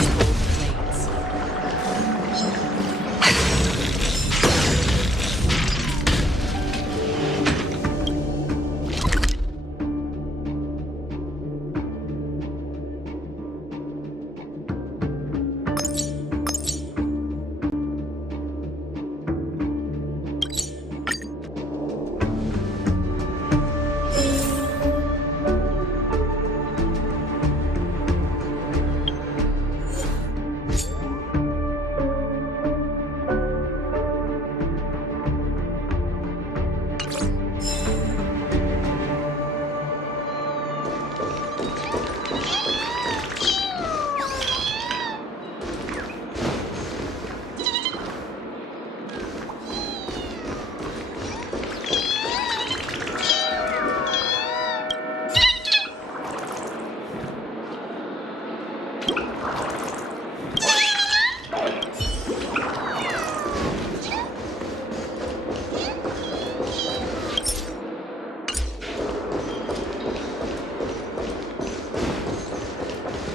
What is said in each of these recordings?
cold plates.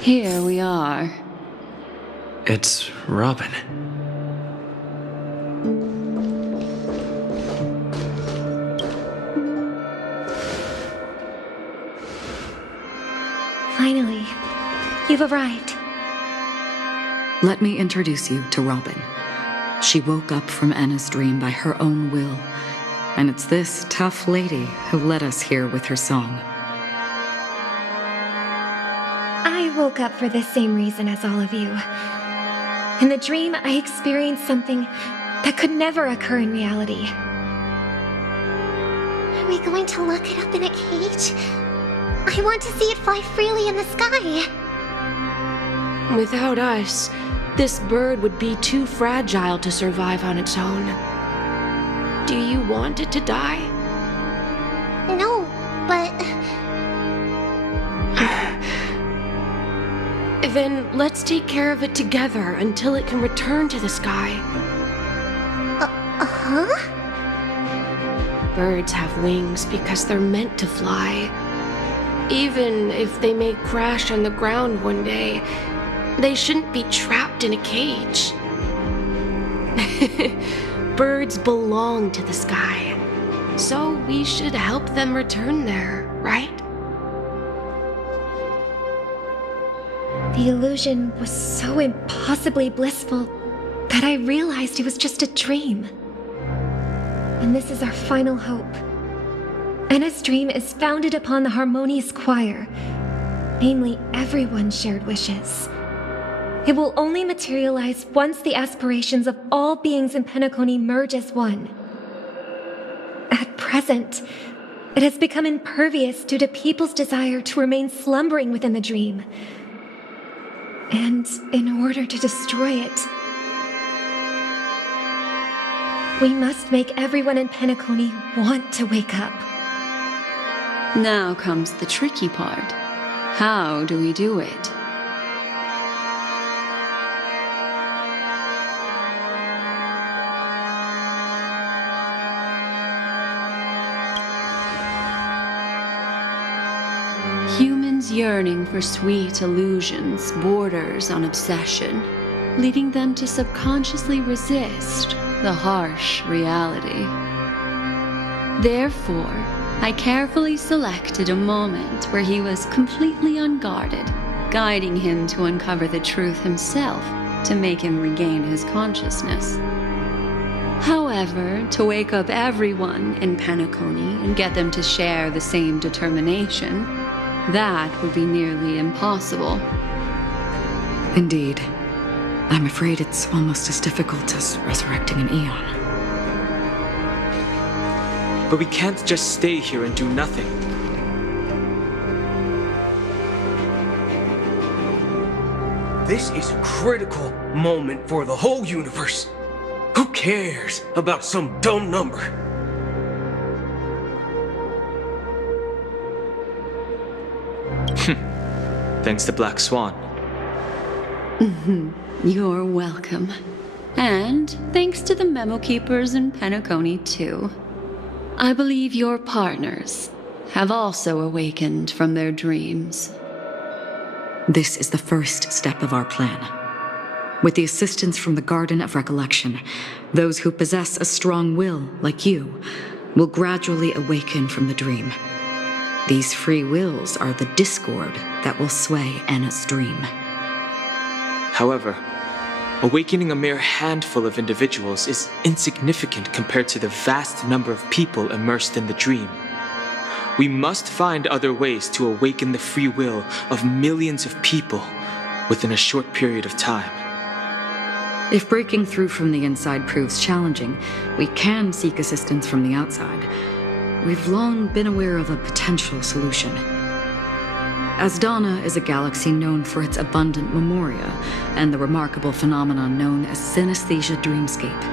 Here we are. It's Robin. Finally, you've arrived. Let me introduce you to Robin. She woke up from Anna's dream by her own will, and it's this tough lady who led us here with her song. I woke up for the same reason as all of you. In the dream, I experienced something that could never occur in reality. Are we going to lock it up in a cage? I want to see it fly freely in the sky. Without us, this bird would be too fragile to survive on its own. Do you want it to die? No, but... Then let's take care of it together until it can return to the sky. Huh? Birds have wings because they're meant to fly. Even if they may crash on the ground one day, they shouldn't be trapped in a cage. Birds belong to the sky, so we should help them return there, right? The illusion was so impossibly blissful that I realized it was just a dream. And this is our final hope. Anna's dream is founded upon the harmonious choir, namely everyone's shared wishes. It will only materialize once the aspirations of all beings in Penacony merge as one. At present, it has become impervious due to people's desire to remain slumbering within the dream. And in order to destroy it, we must make everyone in Penacony want to wake up. Now comes the tricky part. How do we do it? Humans yearning for sweet illusions borders on obsession, leading them to subconsciously resist the harsh reality. Therefore, I carefully selected a moment where he was completely unguarded, guiding him to uncover the truth himself to make him regain his consciousness. However, to wake up everyone in Penacony and get them to share the same determination, that would be nearly impossible. Indeed. I'm afraid it's almost as difficult as resurrecting an Eon. But we can't just stay here and do nothing. This is a critical moment for the whole universe. Who cares about some dumb number? Thanks to Black Swan. You're welcome. And thanks to the memo keepers in Penacony, too. I believe your partners have also awakened from their dreams. This is the first step of our plan. With the assistance from the Garden of Recollection, those who possess a strong will, like you, will gradually awaken from the dream. These free wills are the discord that will sway Anna's dream. However, awakening a mere handful of individuals is insignificant compared to the vast number of people immersed in the dream. We must find other ways to awaken the free will of millions of people within a short period of time. If breaking through from the inside proves challenging, we can seek assistance from the outside. We've long been aware of a potential solution. Asdana is a galaxy known for its abundant memoria and the remarkable phenomenon known as synesthesia dreamscape.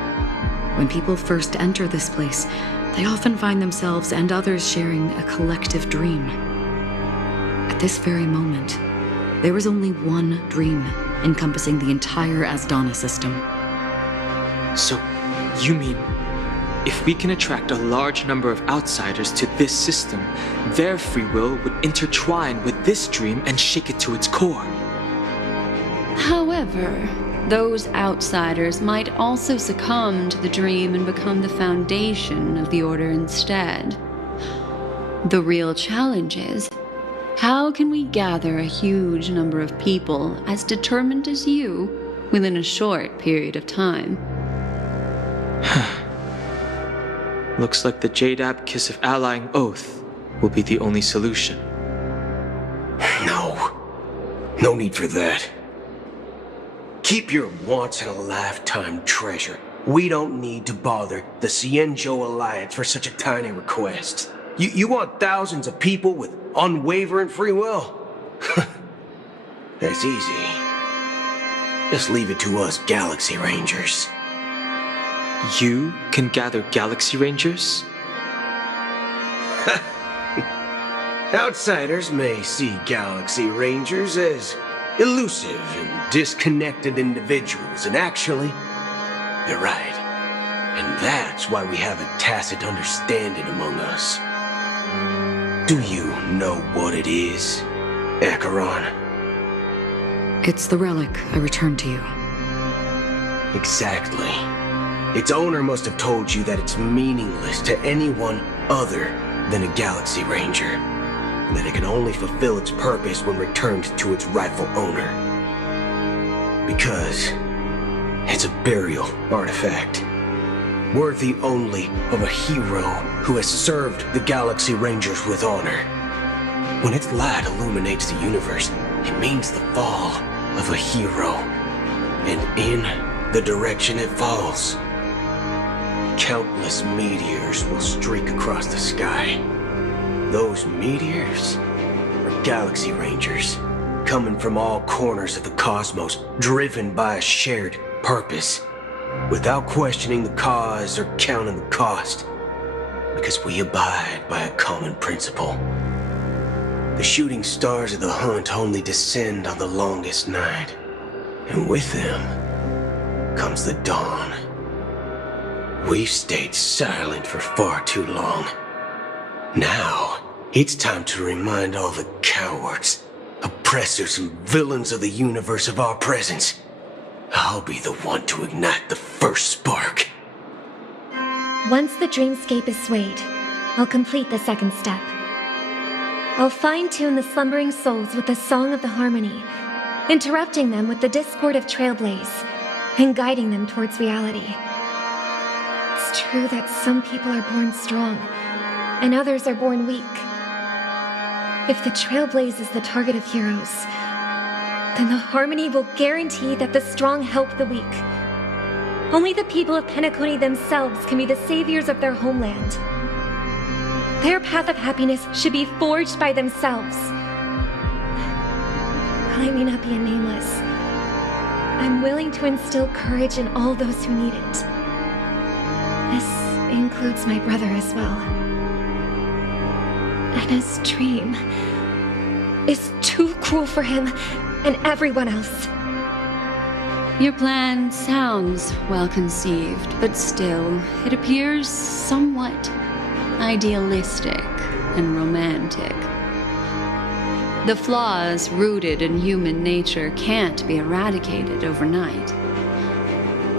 When people first enter this place, they often find themselves and others sharing a collective dream. At this very moment, there is only one dream encompassing the entire Asdana system. So, you mean, if we can attract a large number of outsiders to this system, their free will would intertwine with this dream and shake it to its core. However, those outsiders might also succumb to the dream and become the foundation of the Order instead. The real challenge is, how can we gather a huge number of people as determined as you within a short period of time? Looks like the Jadab Kiss of Allying Oath will be the only solution. No need for that. Keep your once-in-a-lifetime treasure. We don't need to bother the Cienjo Alliance for such a tiny request. You want thousands of people with unwavering free will? That's easy. Just leave it to us Galaxy Rangers. You can gather Galaxy Rangers? Outsiders may see Galaxy Rangers as elusive and disconnected individuals, and actually, they're right. And that's why we have a tacit understanding among us. Do you know what it is, Acheron? It's the relic I returned to you. Exactly. Its owner must have told you that it's meaningless to anyone other than a Galaxy Ranger, and that it can only fulfill its purpose when returned to its rightful owner. Because it's a burial artifact, worthy only of a hero who has served the Galaxy Rangers with honor. When its light illuminates the universe, it means the fall of a hero. And in the direction it falls, countless meteors will streak across the sky. Those meteors are Galaxy Rangers, coming from all corners of the cosmos, driven by a shared purpose, without questioning the cause or counting the cost, because we abide by a common principle. The shooting stars of the hunt only descend on the longest night, and with them comes the dawn. We've stayed silent for far too long. Now, it's time to remind all the cowards, oppressors, and villains of the universe of our presence. I'll be the one to ignite the first spark. Once the dreamscape is swayed, I'll complete the second step. I'll fine-tune the slumbering souls with the Song of the Harmony, interrupting them with the discord of Trailblaze, and guiding them towards reality. It's true that some people are born strong, and others are born weak. If the Trailblaze is the target of heroes, then the Harmony will guarantee that the strong help the weak. Only the people of Penacony themselves can be the saviors of their homeland. Their path of happiness should be forged by themselves. While I may not be a nameless, I'm willing to instill courage in all those who need it. This includes my brother as well. Anna's dream is too cruel for him and everyone else. Your plan sounds well conceived, but still, it appears somewhat idealistic and romantic. The flaws rooted in human nature can't be eradicated overnight.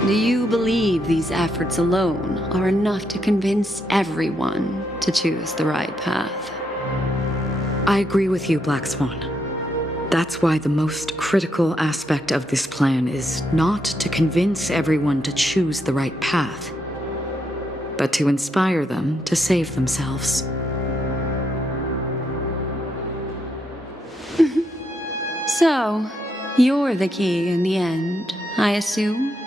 Do you believe these efforts alone are enough to convince everyone to choose the right path? I agree with you, Black Swan. That's why the most critical aspect of this plan is not to convince everyone to choose the right path, but to inspire them to save themselves. So, you're the key in the end, I assume?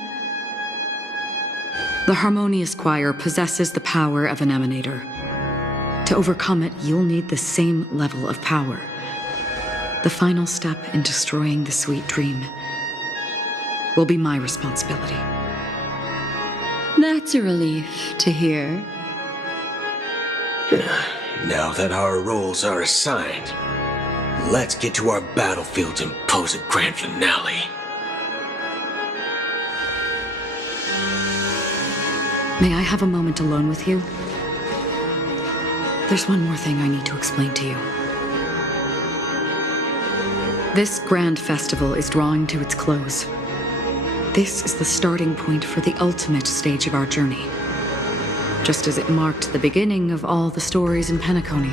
The Harmonious Choir possesses the power of an emanator. To overcome it, you'll need the same level of power. The final step in destroying the sweet dream will be my responsibility. That's a relief to hear. Now that our roles are assigned, let's get to our battlefields and pose a grand finale. May I have a moment alone with you? There's one more thing I need to explain to you. This grand festival is drawing to its close. This is the starting point for the ultimate stage of our journey, just as it marked the beginning of all the stories in Penacony.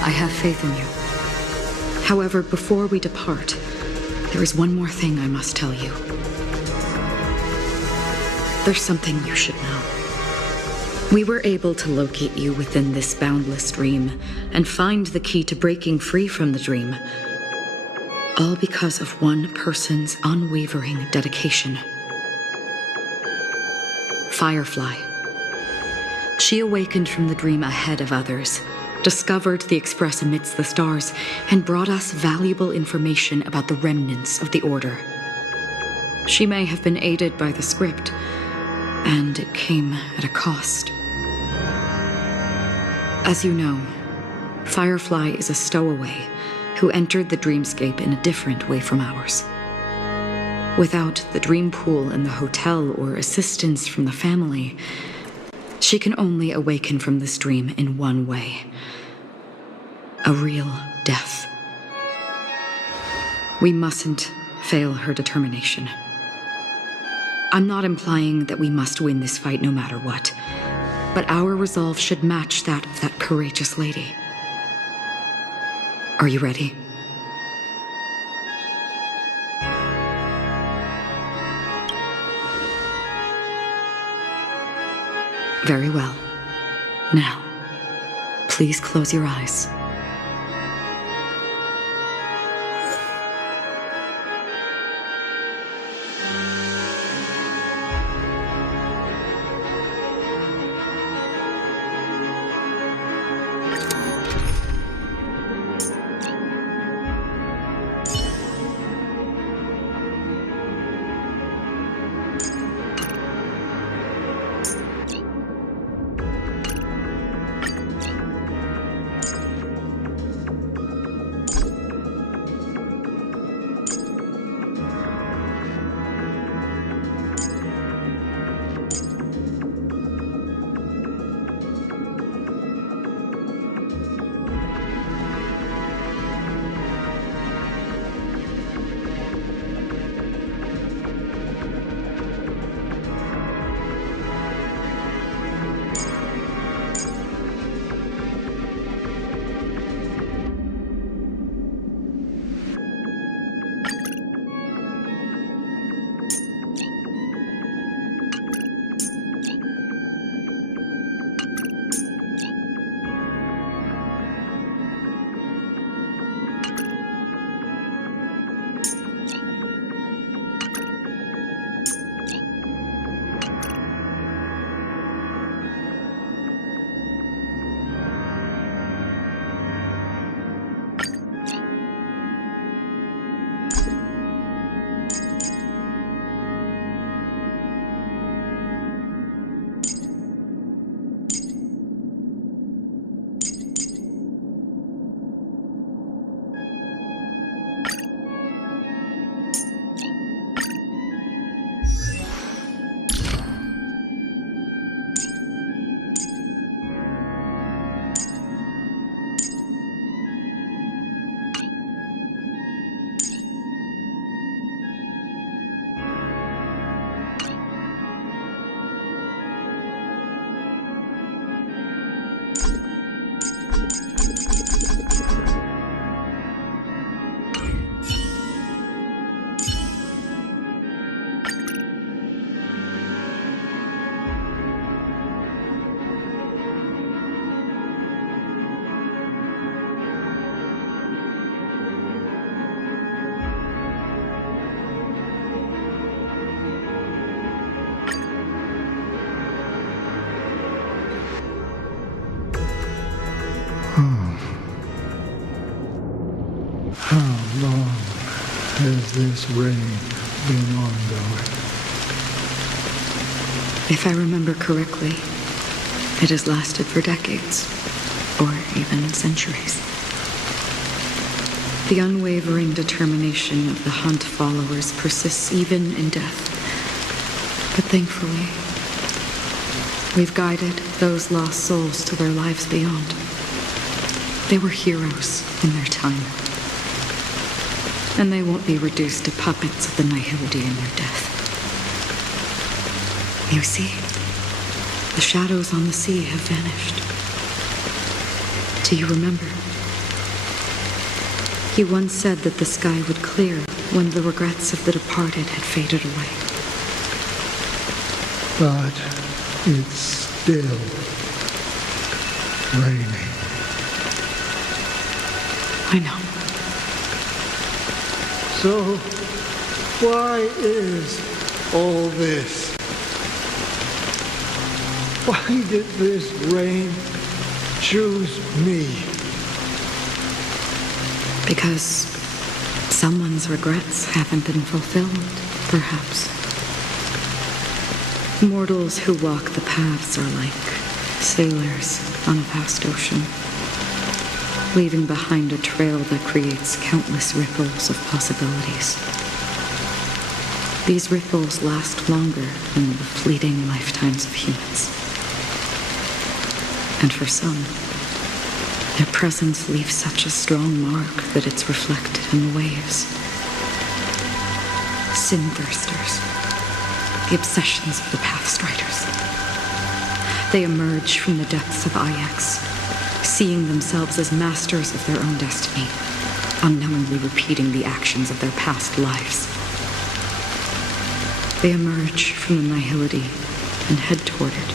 I have faith in you. However, before we depart, there is one more thing I must tell you. There's something you should know. We were able to locate you within this boundless dream and find the key to breaking free from the dream. All because of one person's unwavering dedication. Firefly. She awakened from the dream ahead of others, discovered the Express amidst the stars, and brought us valuable information about the remnants of the Order. She may have been aided by the script, and it came at a cost. As you know, Firefly is a stowaway who entered the dreamscape in a different way from ours. Without the dream pool in the hotel or assistance from the family, she can only awaken from this dream in one way. A real death. We mustn't fail her determination. I'm not implying that we must win this fight no matter what, but our resolve should match that of that courageous lady. Are you ready? Very well. Now, please close your eyes. long has this reign been ongoing? If I remember correctly, it has lasted for decades, or even centuries. The unwavering determination of the Hunt followers persists even in death. But thankfully, we've guided those lost souls to their lives beyond. They were heroes in their time. And they won't be reduced to puppets of the nihility in their death. You see, the shadows on the sea have vanished. Do you remember? He once said that the sky would clear when the regrets of the departed had faded away. But it's still raining. I know. So, why is all this? Why did this rain choose me? Because someone's regrets haven't been fulfilled, perhaps. Mortals who walk the paths are like sailors on a vast ocean, leaving behind a trail that creates countless ripples of possibilities. These ripples last longer than the fleeting lifetimes of humans. And for some, their presence leaves such a strong mark that it's reflected in the waves. Sin-thirsters, the obsessions of the Pathstriders. They emerge from the depths of Ix, seeing themselves as masters of their own destiny, unknowingly repeating the actions of their past lives. They emerge from the nihility and head toward it,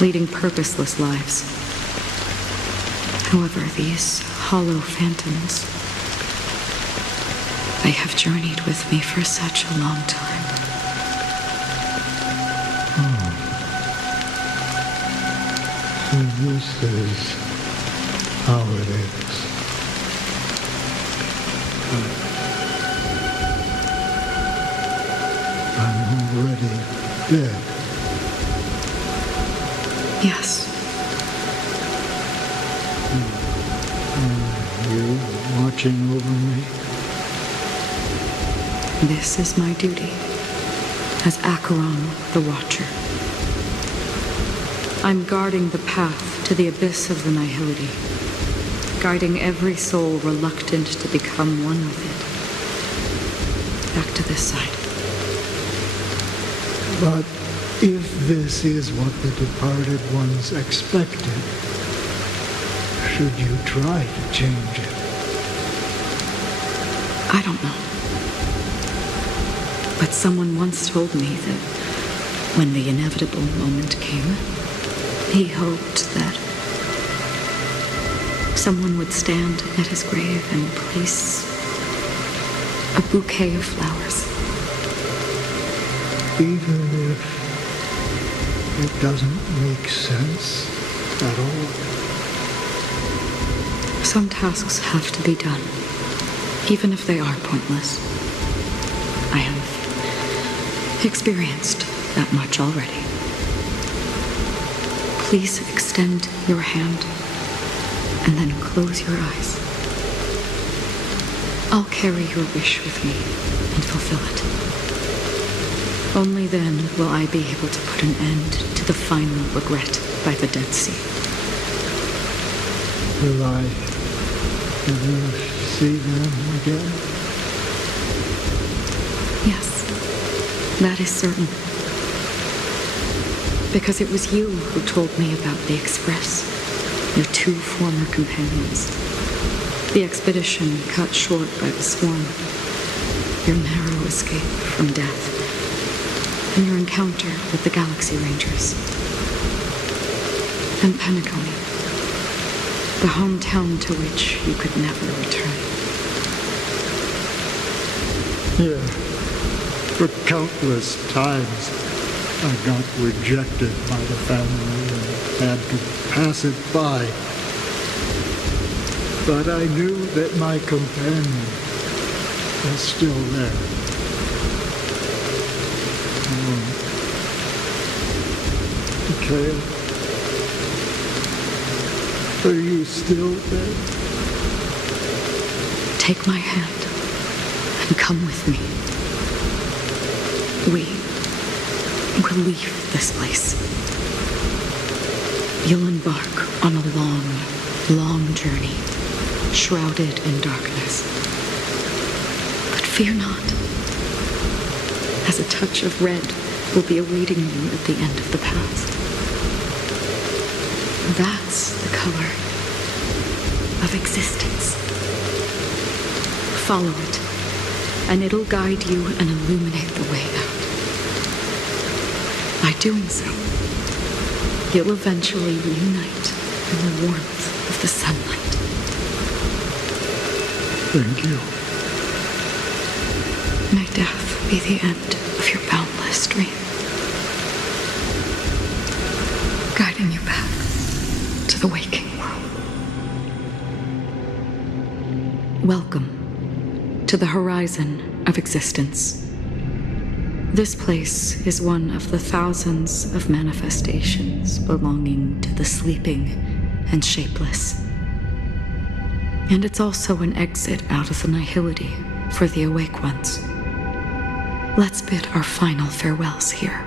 leading purposeless lives. However, these hollow phantoms, they have journeyed with me for such a long time. So this is how it is. I'm already dead. Yes. Are you watching over me? This is my duty as Acheron the Watcher. I'm guarding the path to the abyss of the nihility, guiding every soul reluctant to become one with it. Back to this side. But if this is what the departed ones expected, should you try to change it? I don't know. But someone once told me that when the inevitable moment came, he hoped that someone would stand at his grave and place a bouquet of flowers. Even if it doesn't make sense at all? Some tasks have to be done, even if they are pointless. I have experienced that much already. Please extend your hand and then close your eyes. I'll carry your wish with me and fulfill it. Only then will I be able to put an end to the final regret by the Dead Sea. Will I ever see them again? Yes, that is certain. Because it was you who told me about the Express, your two former companions. The expedition cut short by the swarm, your narrow escape from death, and your encounter with the Galaxy Rangers. And Penacony, the hometown to which you could never return. Yeah. For countless times, I got rejected by the family and had to pass it by. But I knew that my companion was still there. Betrayal. Are you still there? Take my hand and come with me. We will leave this place. You'll embark on a long, long journey, shrouded in darkness. But fear not, as a touch of red will be awaiting you at the end of the path. That's the color of existence. Follow it, and it'll guide you and illuminate the way out. By doing so, you'll eventually reunite in the warmth of the sunlight. Thank you. May death be the end of your boundless dream, guiding you back to the waking world. Welcome to the horizon of existence. This place is one of the thousands of manifestations belonging to the sleeping and shapeless. And it's also an exit out of the nihility for the awake ones. Let's bid our final farewells here.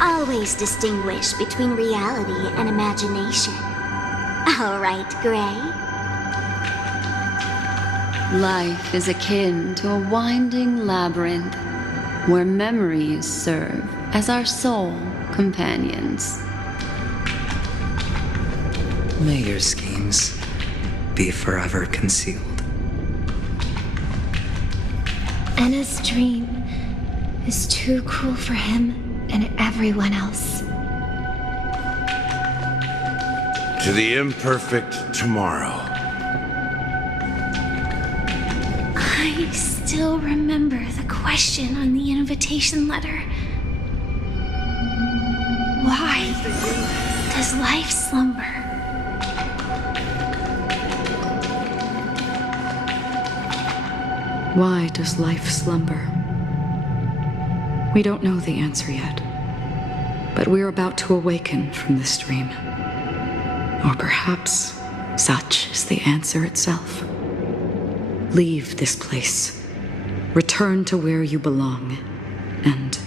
Always distinguish between reality and imagination. All right, Gray. Life is akin to a winding labyrinth where memories serve as our sole companions. May your schemes be forever concealed. Anna's dream is too cruel for him and everyone else. To the imperfect tomorrow. I still remember the question on the invitation letter. Why does life slumber? Why does life slumber? We don't know the answer yet, but we're about to awaken from this dream. Or perhaps such is the answer itself. Leave this place, return to where you belong, and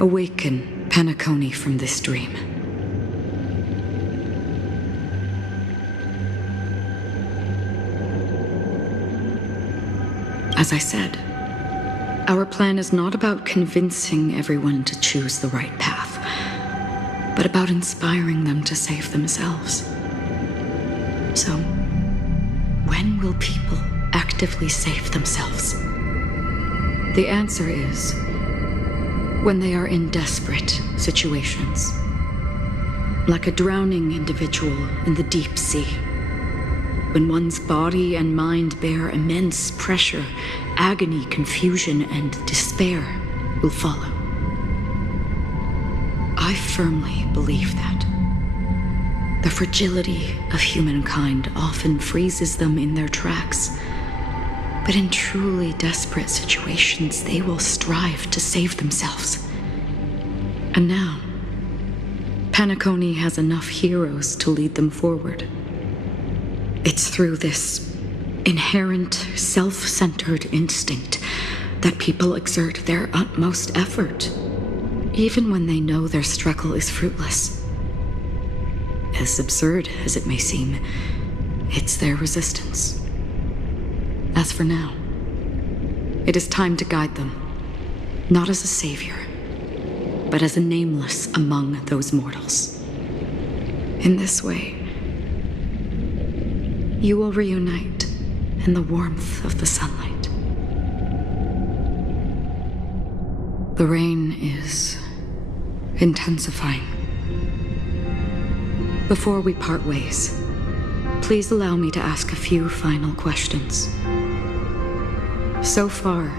awaken Penacony from this dream. As I said, our plan is not about convincing everyone to choose the right path, but about inspiring them to save themselves. So, when will people actively save themselves? The answer is when they are in desperate situations. Like a drowning individual in the deep sea. When one's body and mind bear immense pressure, agony, confusion, and despair will follow. I firmly believe that. The fragility of humankind often freezes them in their tracks. But in truly desperate situations, they will strive to save themselves. And now, Penacony has enough heroes to lead them forward. It's through this inherent, self-centered instinct that people exert their utmost effort, even when they know their struggle is fruitless. As absurd as it may seem, it's their resistance. As for now, it is time to guide them, not as a savior, but as a nameless among those mortals. In this way, you will reunite in the warmth of the sunlight. The rain is intensifying. Before we part ways, please allow me to ask a few final questions. So far,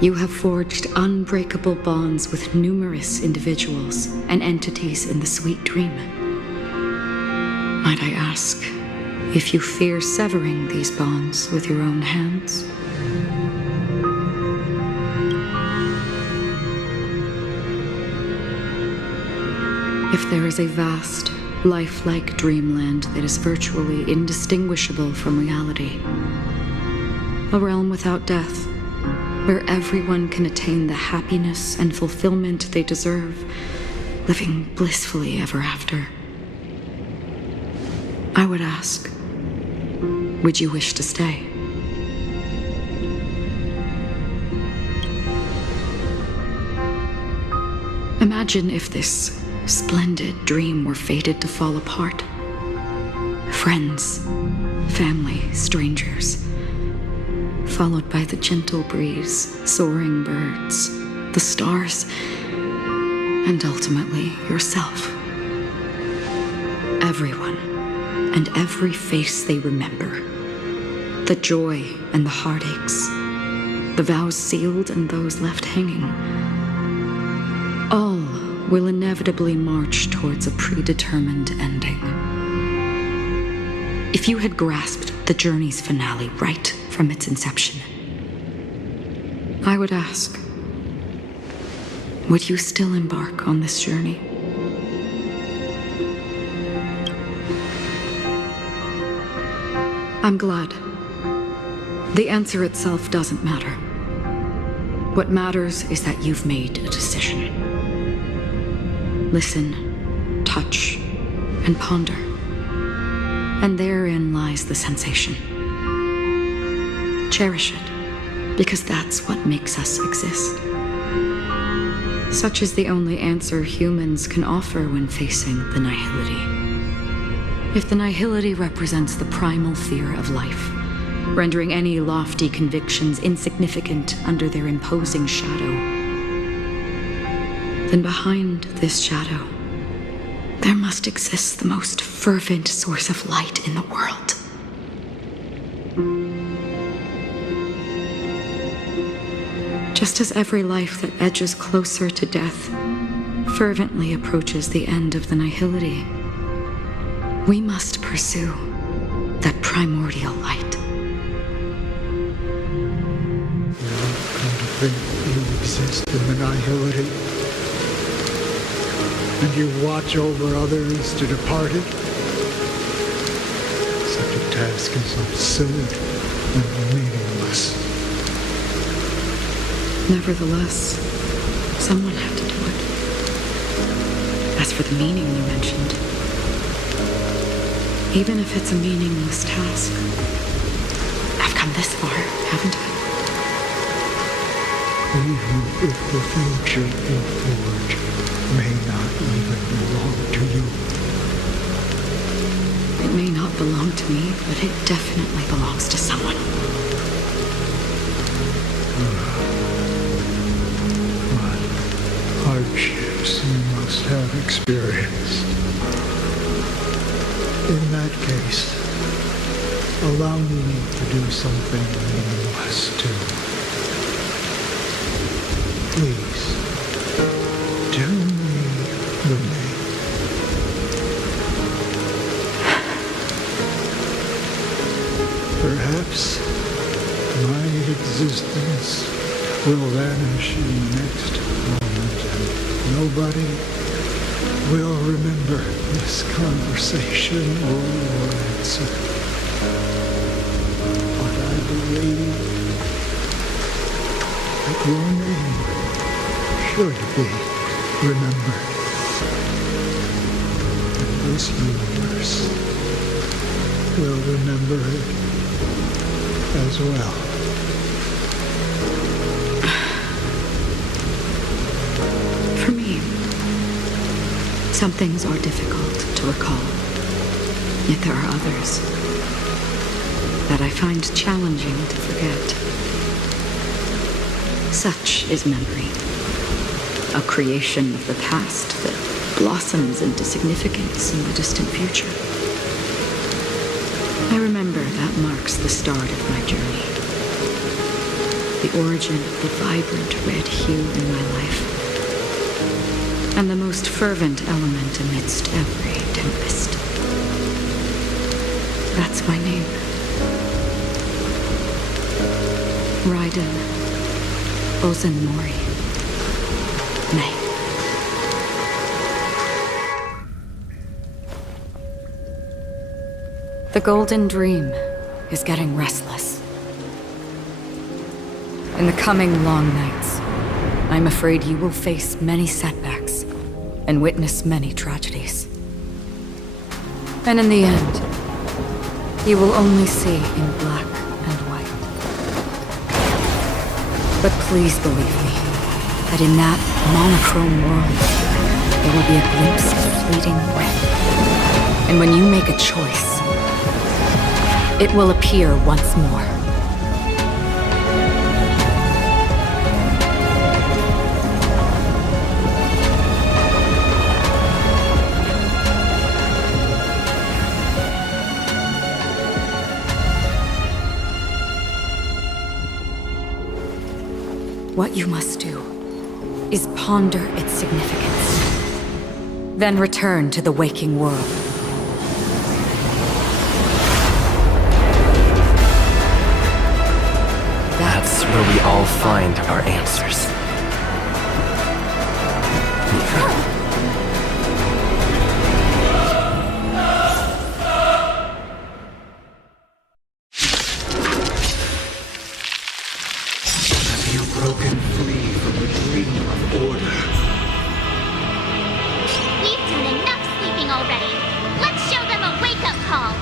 you have forged unbreakable bonds with numerous individuals and entities in the sweet dream. Might I ask if you fear severing these bonds with your own hands? If there is a vast, lifelike dreamland that is virtually indistinguishable from reality, a realm without death, where everyone can attain the happiness and fulfillment they deserve, living blissfully ever after, I would ask, would you wish to stay? Imagine if this splendid dream were fated to fall apart. Friends, family, strangers, followed by the gentle breeze, soaring birds, the stars, and ultimately yourself. Everyone and every face they remember, the joy and the heartaches, the vows sealed and those left hanging, all will inevitably march towards a predetermined ending. If you had grasped the journey's finale right from its inception, I would ask, would you still embark on this journey? I'm glad. The answer itself doesn't matter. What matters is that you've made a decision. Listen, touch, and ponder. And therein lies the sensation. Cherish it, because that's what makes us exist. Such is the only answer humans can offer when facing the nihility. If the nihility represents the primal fear of life, rendering any lofty convictions insignificant under their imposing shadow, then behind this shadow, there must exist the most fervent source of light in the world. Just as every life that edges closer to death fervently approaches the end of the nihility, we must pursue that primordial light. You're going to think you exist in the nihility, and you watch over others to depart it? Such a task is absurd and meaningless. Nevertheless, someone had to do it. As for the meaning you mentioned, even if it's a meaningless task, I've come this far, haven't I? Even if the future you forge may not even belong to you. It may not belong to me, but it definitely belongs to someone. What hardships you must have experienced. In that case, allow me to do something meaningless too. Please, tell me the name. Perhaps my existence will vanish in the next moment, and nobody will remember this conversation or your answer. But I believe that your name should be remembered. And this universe will remember it as well. For me, some things are difficult to recall, yet there are others that I find challenging to forget. Such is memory, a creation of the past that blossoms into significance in the distant future. I remember that marks the start of my journey. The origin of the vibrant red hue in my life. And the most fervent element amidst every tempest. That's my name. Raiden Ozenmori. May. The Golden Dream is getting restless. In the coming long nights, I'm afraid you will face many setbacks and witness many tragedies. And in the end, you will only see in black and white. But please believe me, that in that monochrome world, there will be a glimpse of fleeting red. And when you make a choice, it will appear once more. What you must do is ponder its significance, then return to the waking world. That's where we all find our answers. Have you broken free from the dream of order? We've done enough sleeping already. Let's show them a wake-up call.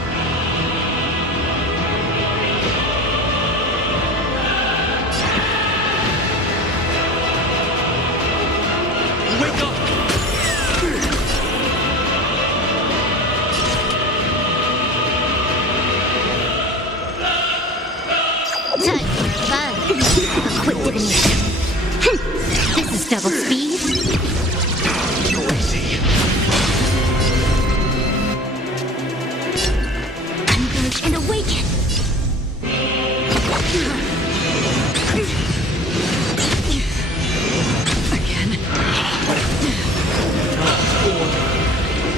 Wake up! Time for fun. A quick divination. This is double speed. Noisy. Converge and awaken. Again.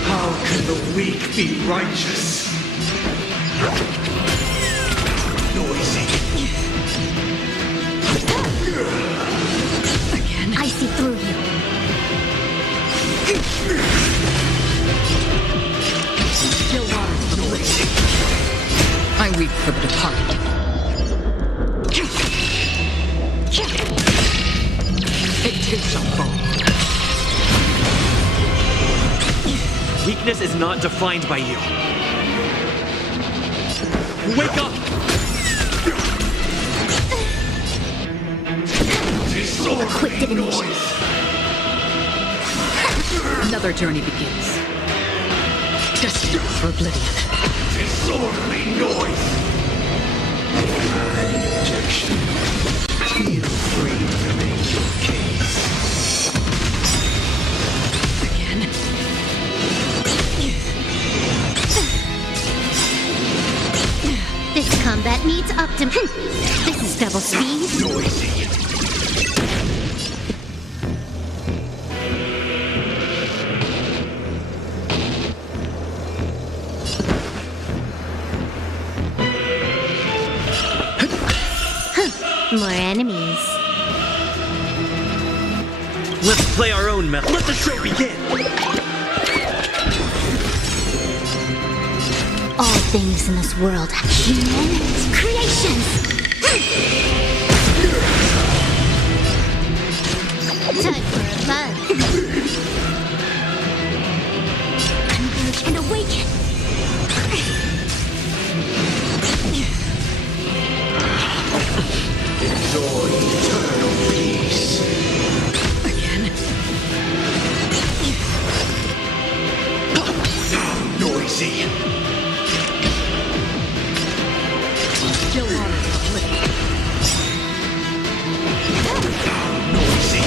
How can the weak be righteous? Noisy. Again. I see through you. Still waters for the wicked. I weep for the departed. It too shall fall. Weakness is not defined by you. Wake up! A quick divination. Another journey begins. Destined for oblivion. Disorderly noise. Injection. Feel free to make your case. Again. This combat needs optim. This is double speed. Noisy. More enemies. Let's play our own method. Let the show begin! All things in this world have human creations. Time for fun. Converge and awaken. Enjoy eternal peace. Again. Noisy. Still waters for the wicked. Noisy.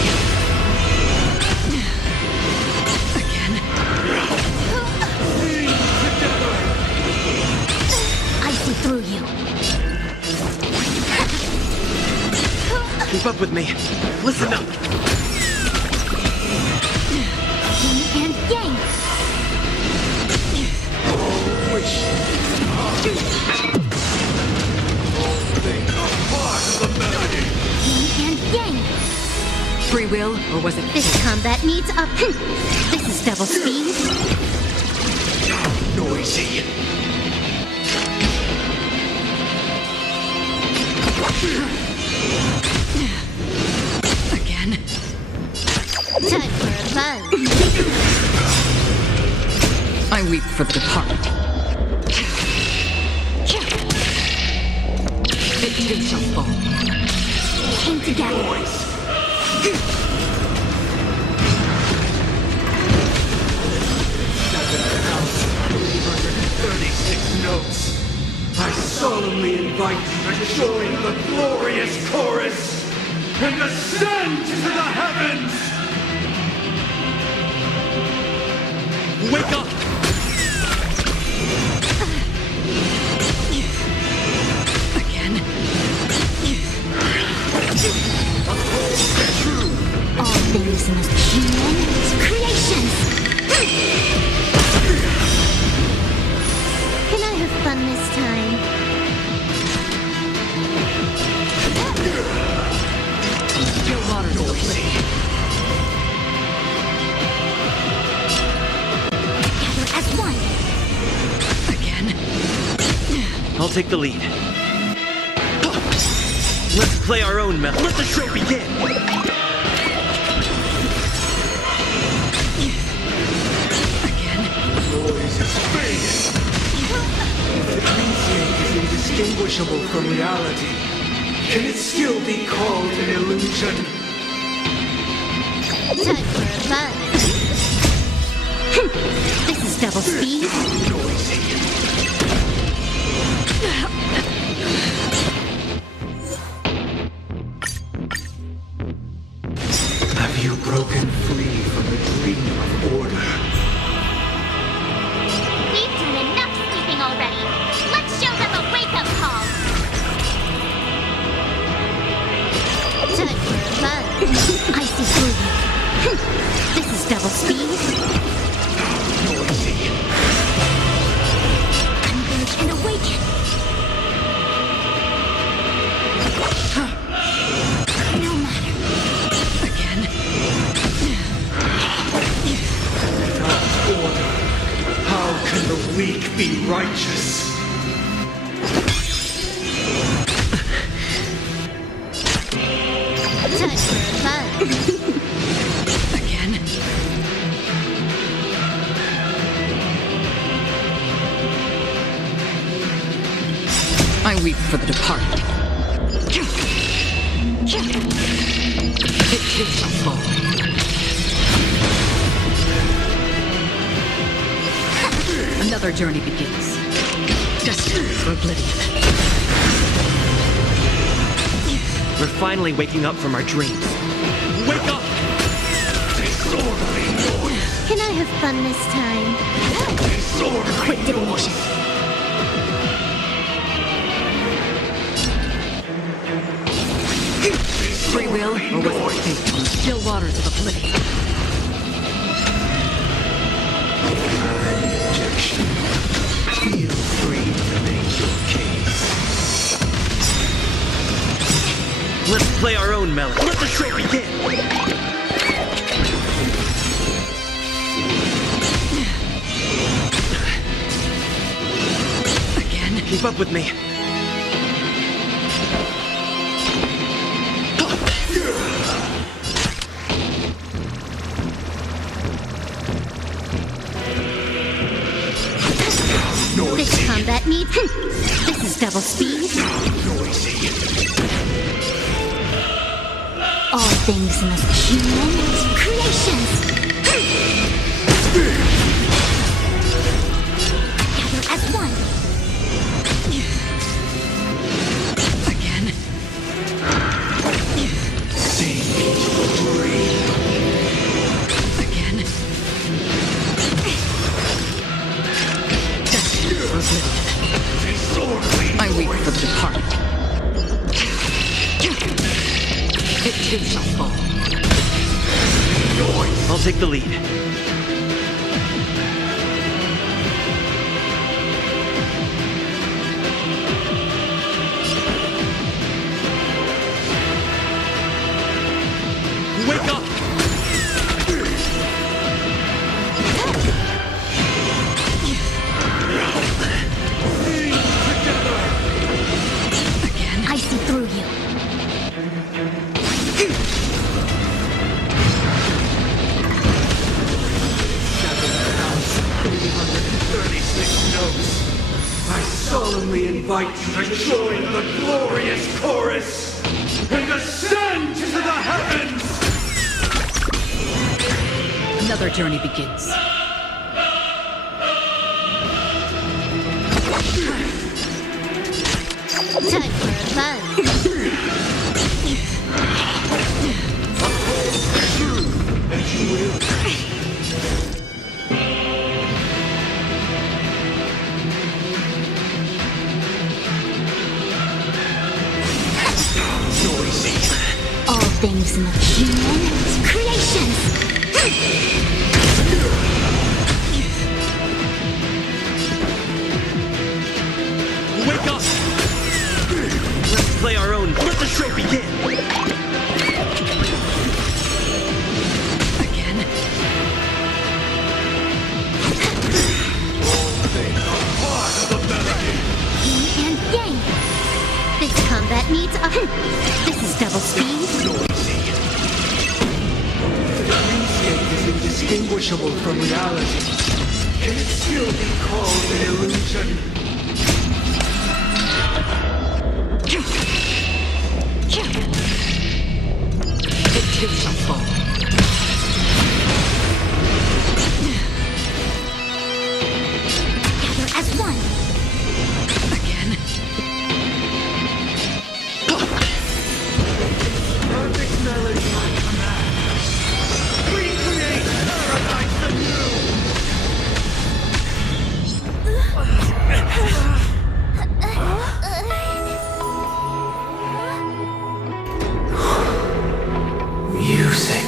Again. I see Keep up with me. Listen up. Yin and yang. Yin and yang. Free will, or was it This combat needs up. This is double speed. Noisy. again? Time for a buzz. I weep for the departed. It too shall fall. Came together. 36 notes. I solemnly invite you to join the glorious chorus and ascend to the heavens! Wake up! Again? All things must be man's creations. Can I have fun this time? Still water to the flame. Together as one. Again? I'll take the lead. Let's play our own melody. Let the show begin! Noise is fading. If the dreamscape is indistinguishable from reality, can it still be called an illusion? Time for a buzz. This is double speed. Noisy. Have you broken free from the dream of order? We've done enough sleeping already. Let's show them a wake-up call. Time for a buzz. I see through you. This is double speed. Noisy. Converge and awaken. No matter. Again? Without order, how can the weak be righteous? Time for a buzz. Again? I weep for the departed. It too shall fall. Another journey begins. Destined for oblivion. We're finally waking up from our dreams. Wake up! Disorderly noise! Can I have fun this time? Disorderly Quick divination. Free will, or was it fate on the still waters of oblivion? Objection. Feel free to make your case. Let's play our own melody. Let the show begin! Again? Keep up with me. This combat needs. This is double speed. Noisy. All things must be man's creations. Together as one. Again? Sing into the dream. Again? Destined for oblivion. Disorderly I weep for the departed. It too shall fall. I'll take the lead. Wake up! I see through you. I solemnly invite you to join the glorious chorus and ascend to the heavens! Another journey begins. Time for a buzz. All things in the human creations. Wake up! Let's play our own. Let the show begin! Again. Yin and yang. This combat needs a... This is double speed. The dreamscape is indistinguishable from reality. Can it still be called an illusion? It too shall fall. Together as one. Again. Perfect melody on command. Recreate paradise anew! Music.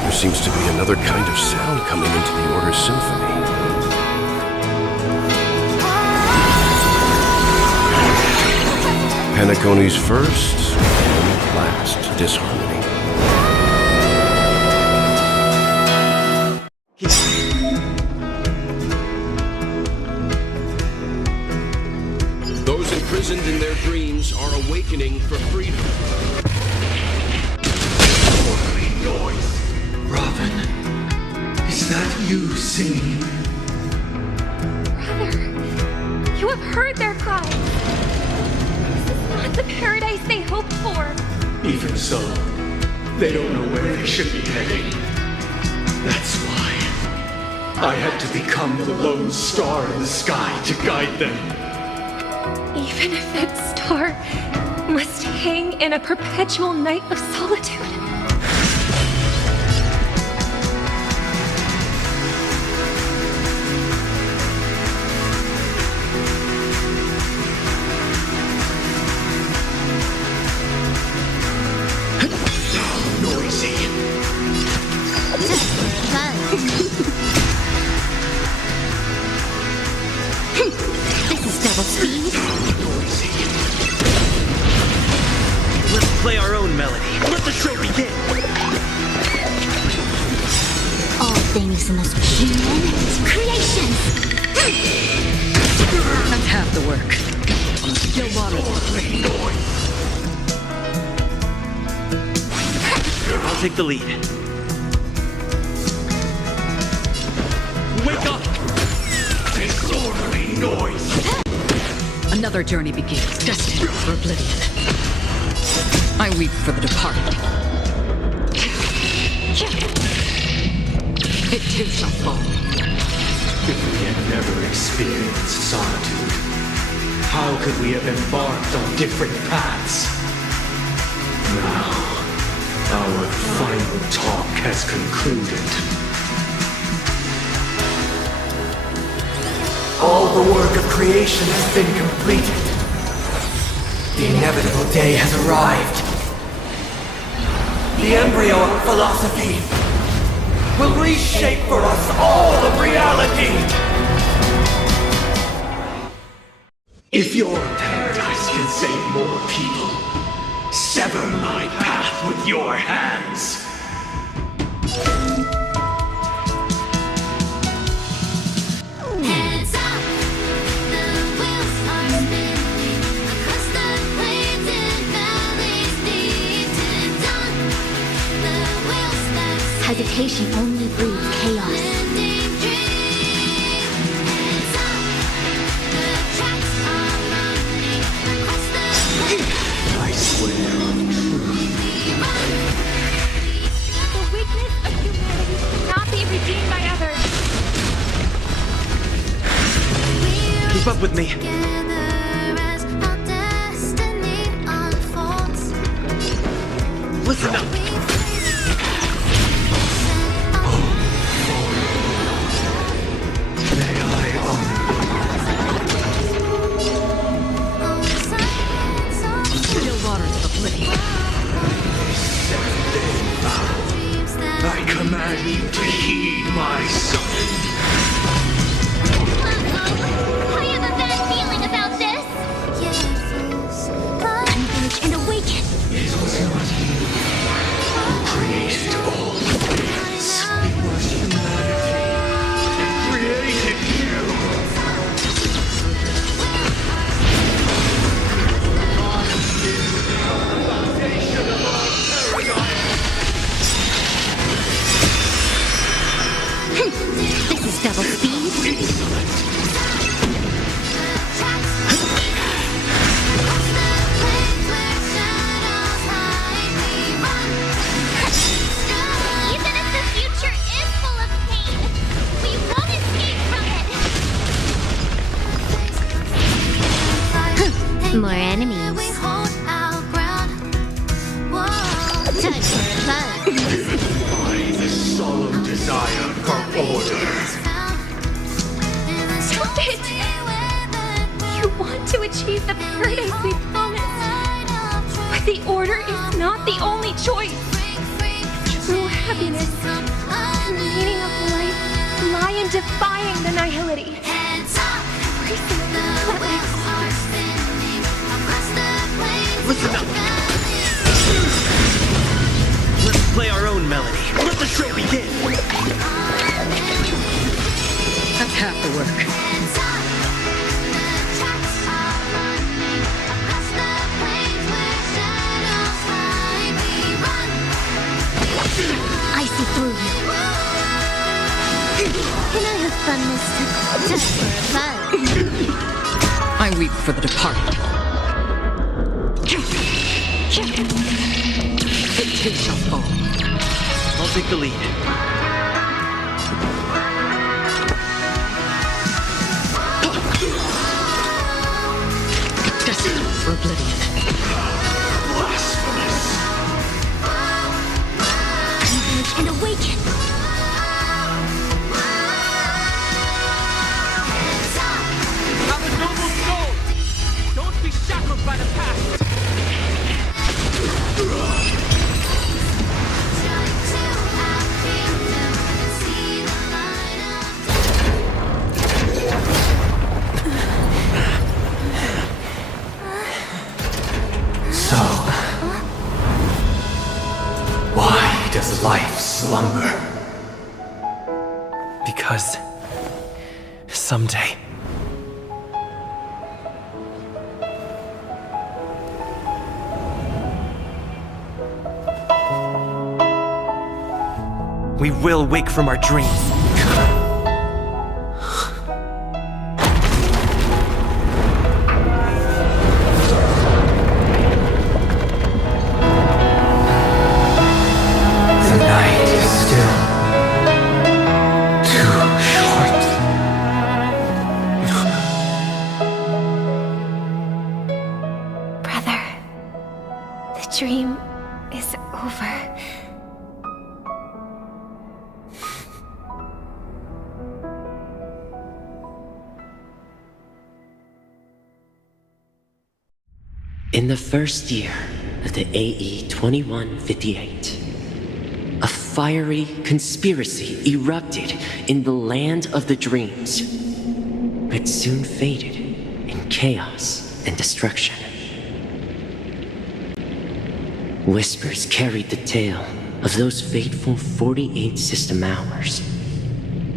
There seems to be another kind of sound coming into the Order's symphony. Panaconi's first and last disharmony. Those imprisoned in their dreams are awakening for freedom. Noise. Robin, is that you singing? Brother, you have heard their cries. This is not the paradise they hoped for. Even so, they don't know where they should be heading. That's why I had to become the lone star in the sky to guide them. Even if that star must hang in a perpetual night of solitude. Noisy. This is double speed. Let's play our own melody. Let the show begin! All things in this human creations. That's half the work. Still water. I'll take the lead. Wake up! Disorderly noise. Another journey begins, destined for oblivion. I weep for the departed. It too shall fall. If we had never experienced solitude, how could we have embarked on different paths? Now, our final talk has concluded. All the work of creation has been completed. The inevitable day has arrived. The embryo of philosophy will reshape for us all of reality. If your paradise can save more people, sever my path with your hands. Heads up, the wheels are spinning across the plains and valleys deep to dawn. The wheels that hesitation only breeds chaos. Ending dream. Heads up, the tracks are running across the plains. I swear on truth. The weakness of humanity cannot be redeemed by others. Keep up with me. Together as our destiny unfolds. Listen up. May I Still waters of oblivion. I command you to heed my summons. I have a bad feeling about this. Engage and awaken. It was not you who created all things. It was humanity that created you. Foundation of our paradigm. This is double speed. Even if the future is full of pain, we won't escape from it. More enemies. Touch for love. By the solemn desire for order. Stop it! You want to achieve the paradise we promised. But the order is not the only choice. True happiness and the meaning of life lie in defying the nihility. Embracing the relentless. Listen up. Let's play our own melody. Let the show begin. That's half the work. I see through you. Can I have fun this time? Just for fun. I weep for the departed. It too shall fall. I'll take the lead. Destined for oblivion. Blasphemous. Engage and awaken. Have a noble soul. Don't be shackled by the past. So, why does life slumber? Because someday we will wake from our dreams. The night is still too short. Brother, the dream is over. In the first year of the AE 2158, a fiery conspiracy erupted in the land of the dreams, but soon faded in chaos and destruction. Whispers carried the tale of those fateful 48 system hours,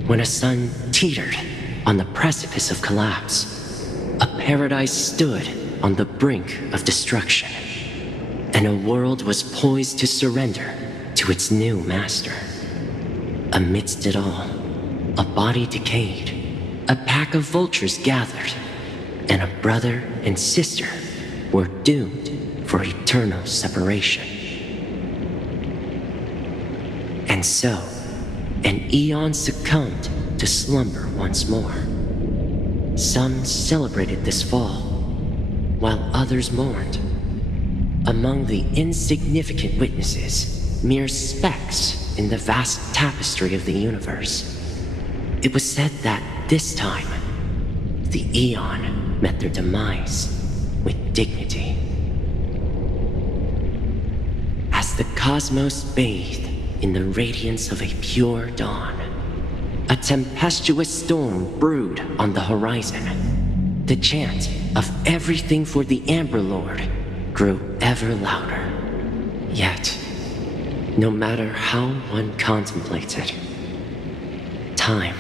when a sun teetered on the precipice of collapse, a paradise stood on the brink of destruction, and a world was poised to surrender to its new master. Amidst it all, a body decayed, a pack of vultures gathered, and a brother and sister were doomed for eternal separation. And so, an eon succumbed to slumber once more. Some celebrated this fall, while others mourned. Among the insignificant witnesses, mere specks in the vast tapestry of the universe, it was said that this time, the Eon met their demise with dignity. As the cosmos bathed in the radiance of a pure dawn, a tempestuous storm brewed on the horizon. The chant of everything for the Amber Lord grew ever louder. Yet, no matter how one contemplates it, time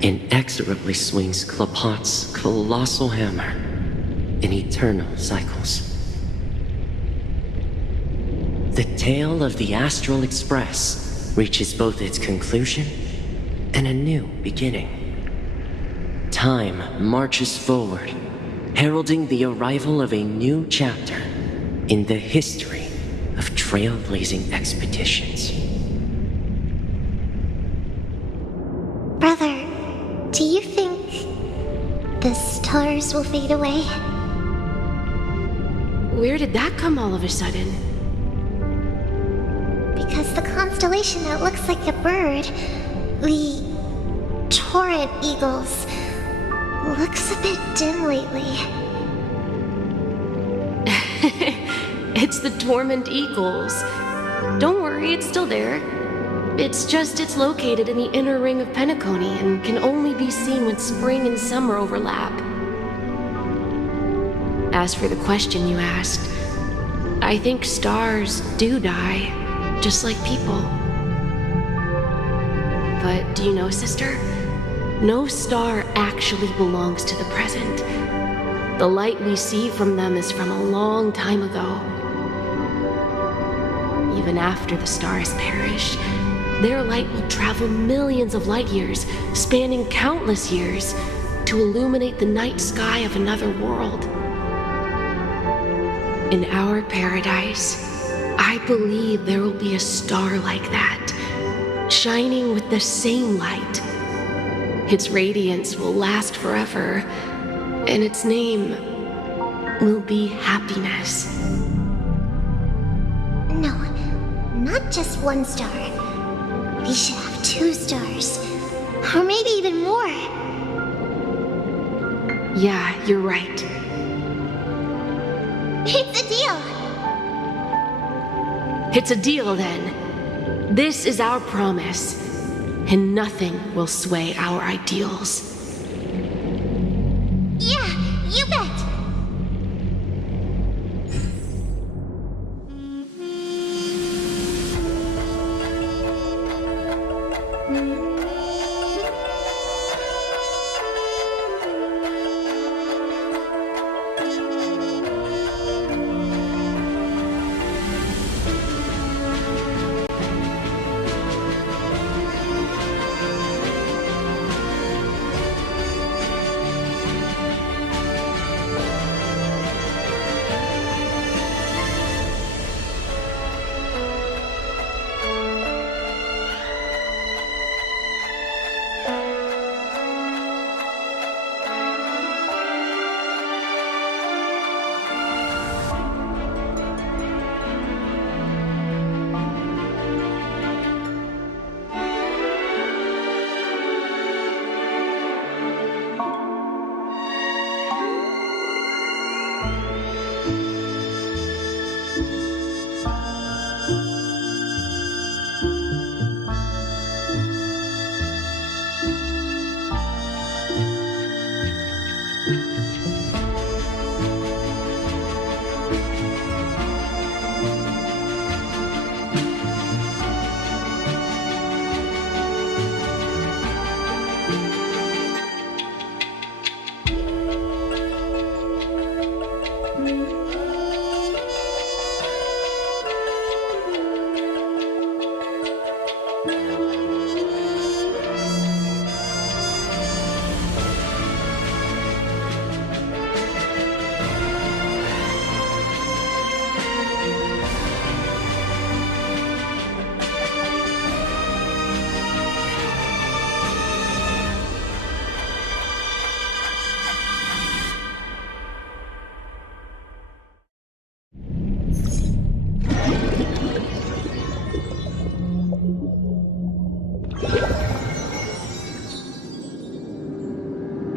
inexorably swings Klapot's colossal hammer in eternal cycles. The tale of the Astral Express reaches both its conclusion and a new beginning. Time marches forward, heralding the arrival of a new chapter in the history of trailblazing expeditions. Brother, do you think the stars will fade away? Where did that come all of a sudden? Because the constellation that looks like a bird, the Torrent Eagles, looks a bit dim lately. It's the Torment Eagles. Don't worry, it's still there. It's located in the inner ring of Penacony and can only be seen when spring and summer overlap. As for the question you asked, I think stars do die, just like people. But do you know, sister? No star actually belongs to the present. The light we see from them is from a long time ago. Even after the stars perish, their light will travel millions of light years, spanning countless years, to illuminate the night sky of another world. In our paradise, I believe there will be a star like that, shining with the same light. Its radiance will last forever, and its name will be happiness. No, not just one star. We should have 2 stars, or maybe even more. Yeah, you're right. It's a deal! It's a deal, then. This is our promise, and nothing will sway our ideals. Yeah, you bet!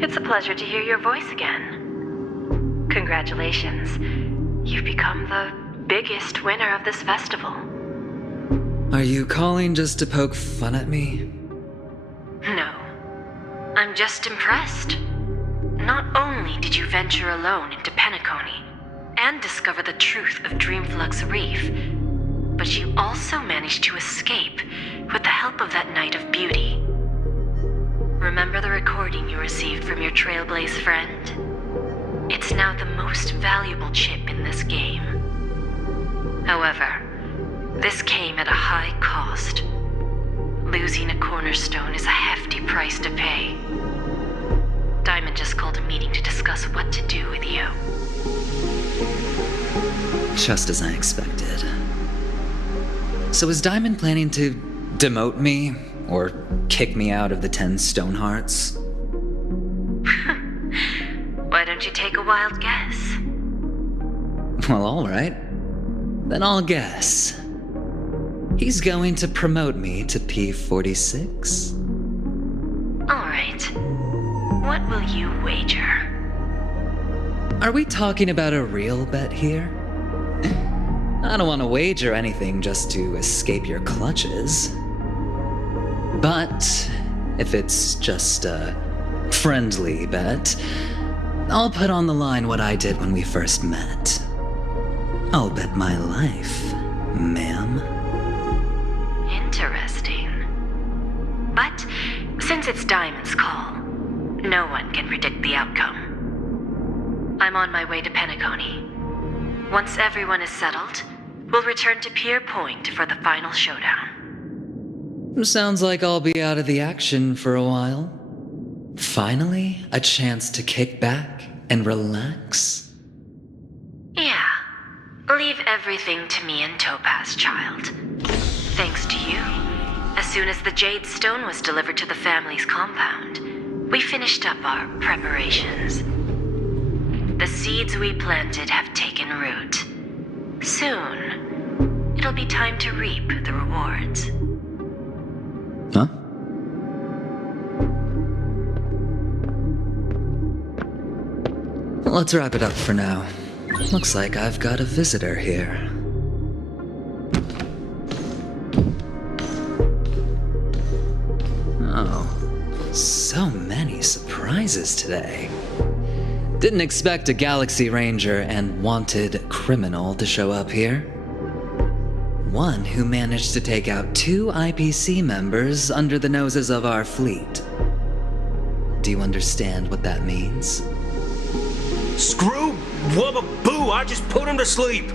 It's a pleasure to hear your voice again. Congratulations. You've become the biggest winner of this festival. Are you calling just to poke fun at me? No. I'm just impressed. Not only did you venture alone into Penacony and discover the truth of Dreamflux Reef, but you also managed to escape with the help of that Knight of Beauty. Remember the recording you received from your Trailblaze friend? It's now the most valuable chip in this game. However, this came at a high cost. Losing a cornerstone is a hefty price to pay. Diamond just called a meeting to discuss what to do with you. Just as I expected. So is Diamond planning to demote me? Or kick me out of the 10 Stonehearts? Why don't you take a wild guess? Well, alright. Then I'll guess. He's going to promote me to P46? Alright. What will you wager? Are we talking about a real bet here? I don't want to wager anything just to escape your clutches. But if it's just a friendly bet, I'll put on the line what I did when we first met. I'll bet my life, ma'am. Interesting. But since it's Diamond's call, no one can predict the outcome. I'm on my way to Penacony. Once everyone is settled, we'll return to Pier Point for the final showdown. Sounds like I'll be out of the action for a while. Finally, a chance to kick back and relax. Yeah. Leave everything to me and Topaz, child. Thanks to you, as soon as the Jade Stone was delivered to the family's compound, we finished up our preparations. The seeds we planted have taken root. Soon, it'll be time to reap the rewards. Huh? Let's wrap it up for now. Looks like I've got a visitor here. Oh, so many surprises today. Didn't expect a Galaxy Ranger and wanted criminal to show up here. One who managed to take out 2 IPC members under the noses of our fleet. Do you understand what that means? Screw wubba boo, I just put him to sleep.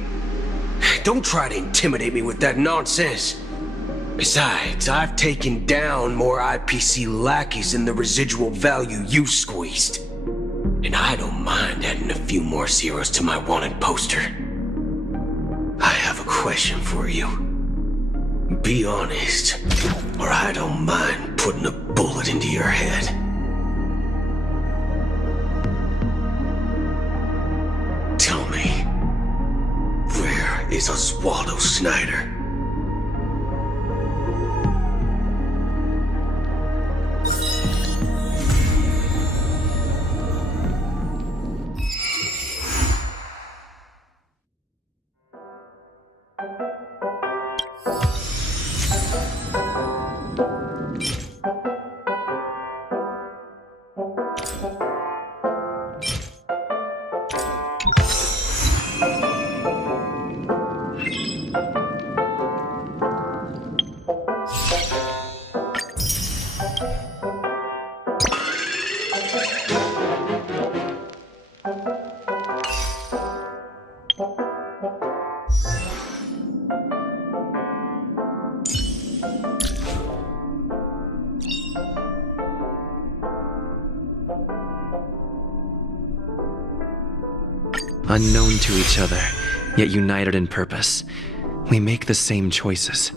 Don't try to intimidate me with that nonsense. Besides, I've taken down more IPC lackeys than the residual value you squeezed. And I don't mind adding a few more zeros to my wanted poster. I have a question for you. Be honest, or I don't mind putting a bullet into your head. Tell me, where is Oswaldo Snyder? Unknown to each other, yet united in purpose. We make the same choices.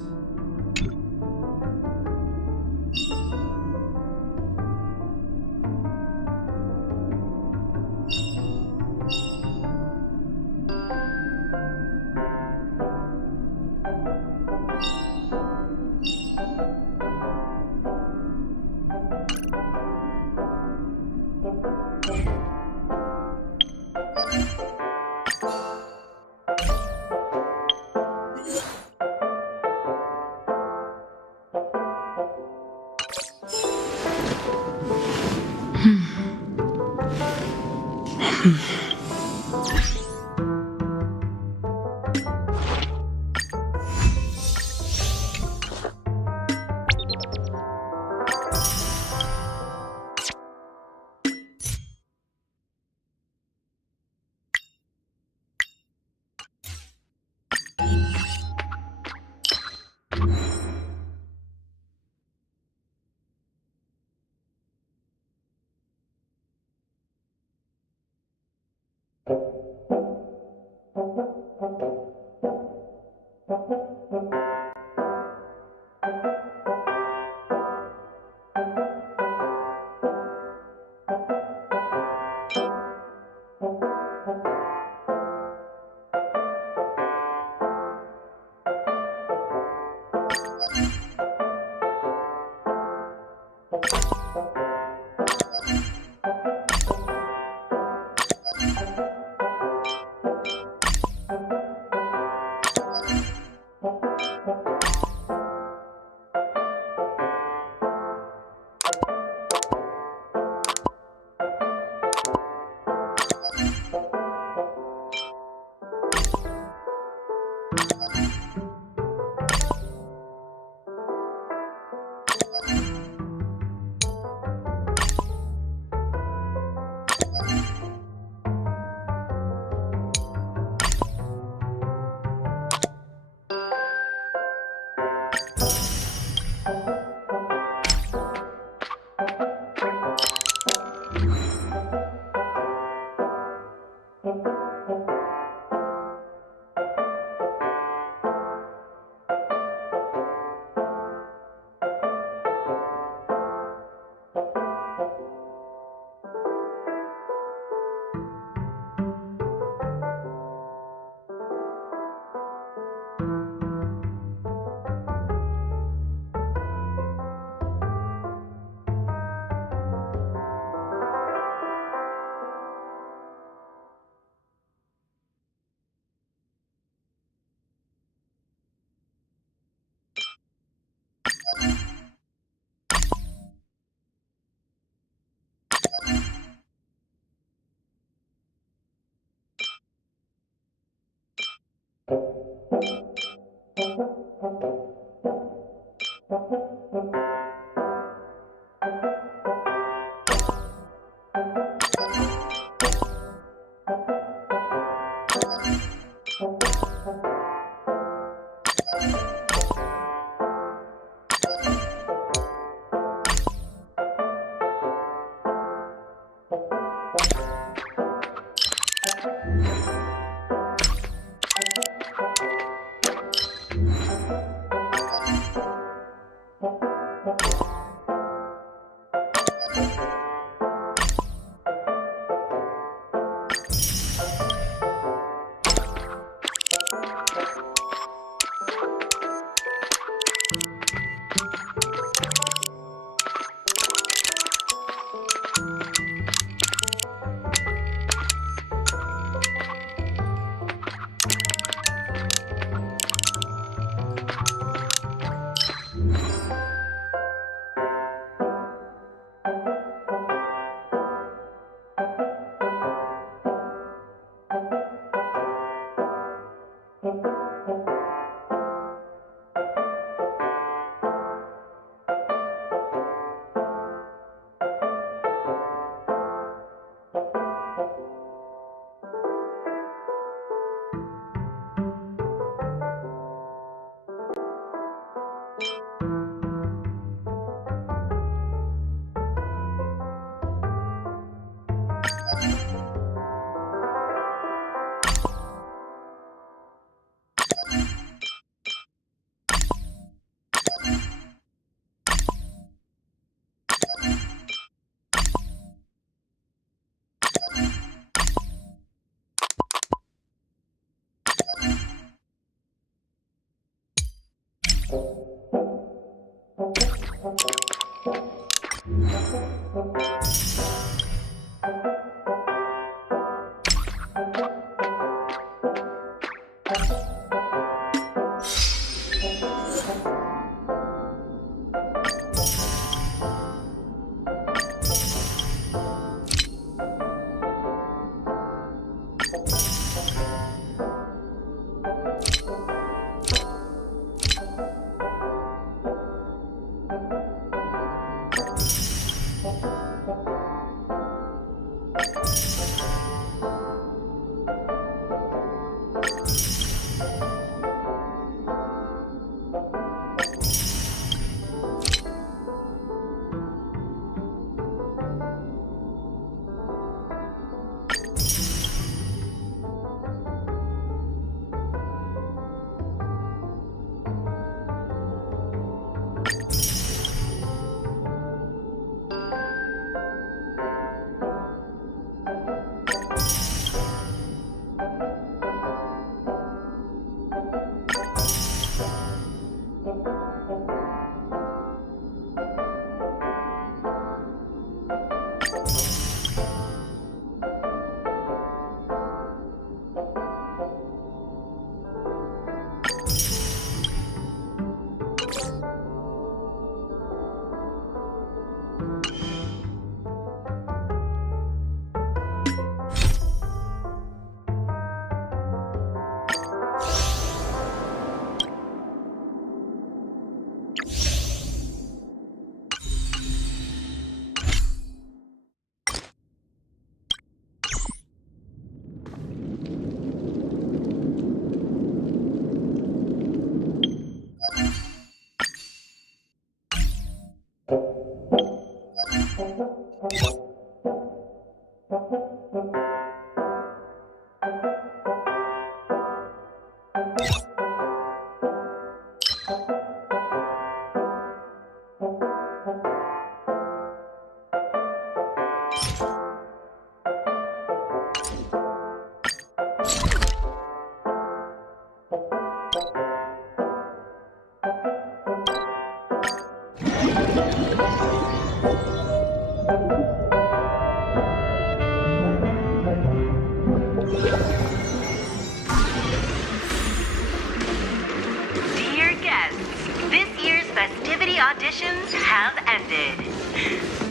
operations have ended.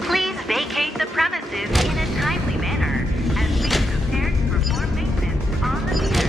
Please vacate the premises in a timely manner as we prepare to perform maintenance on the meter.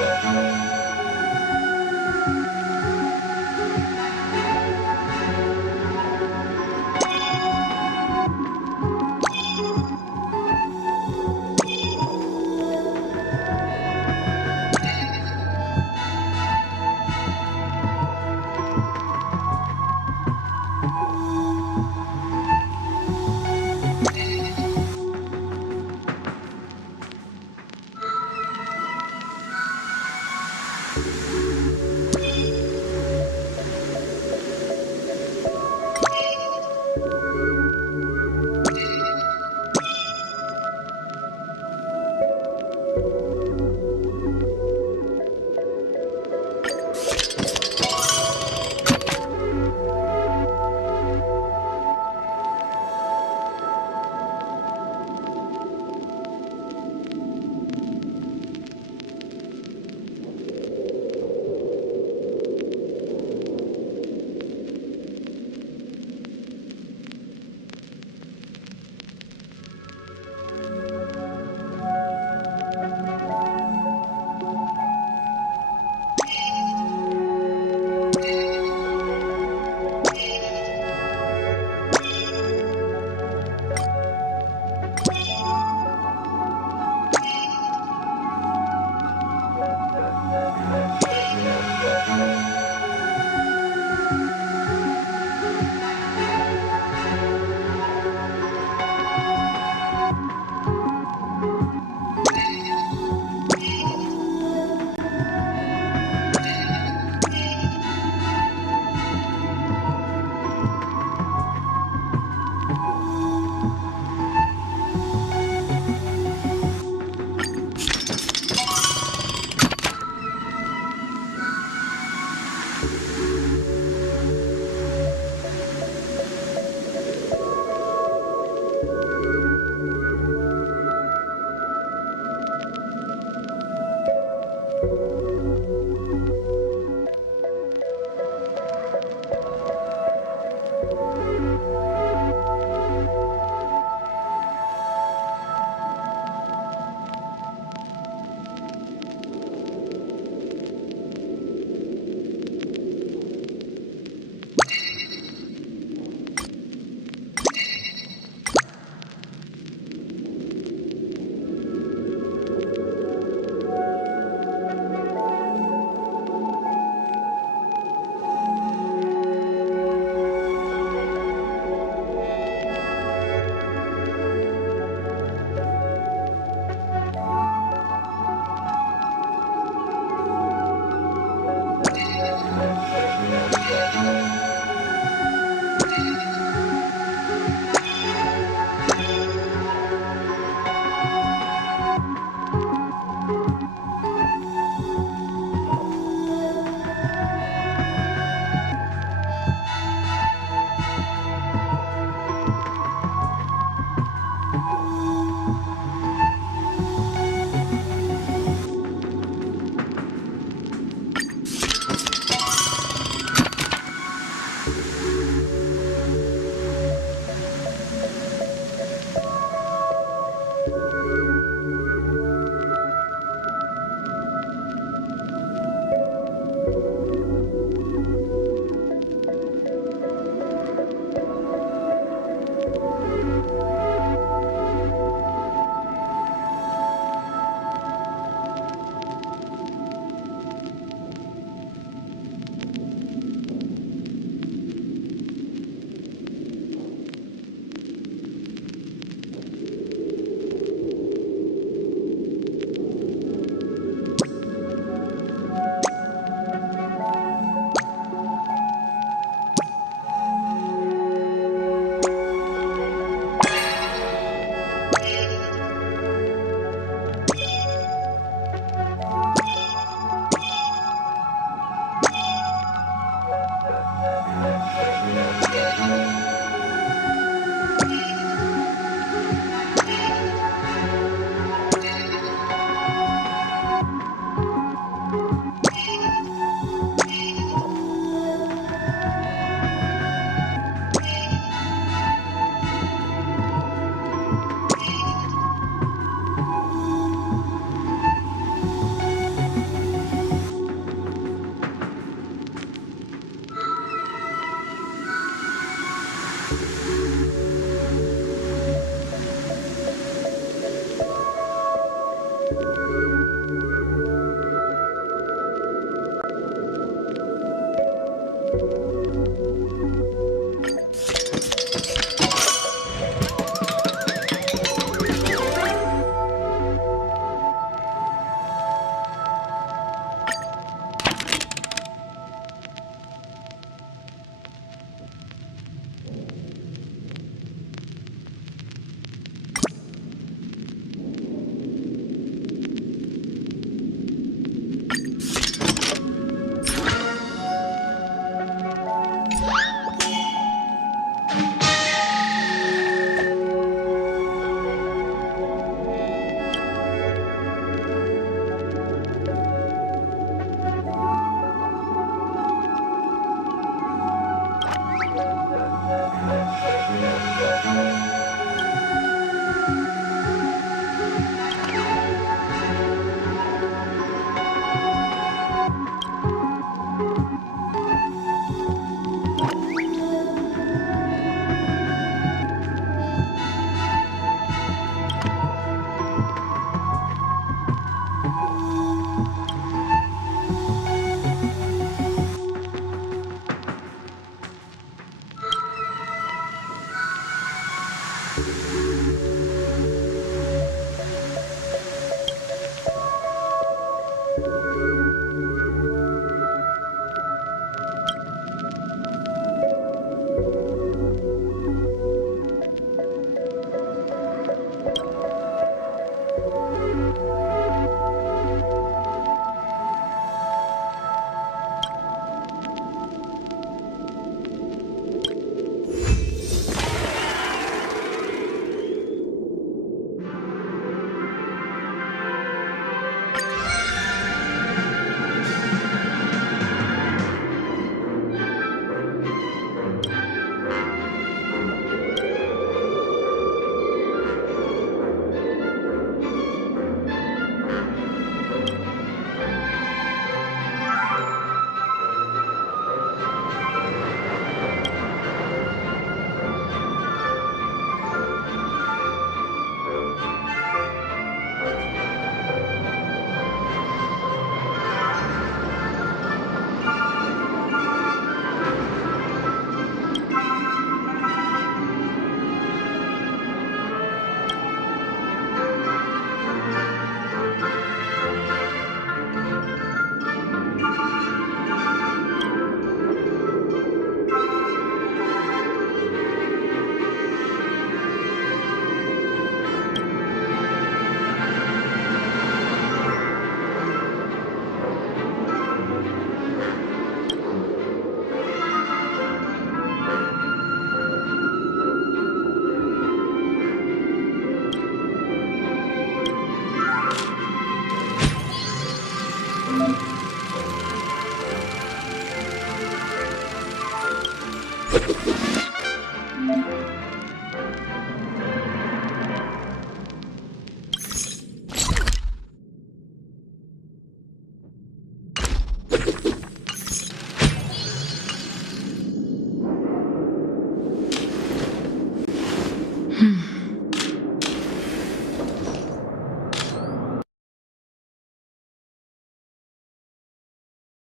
you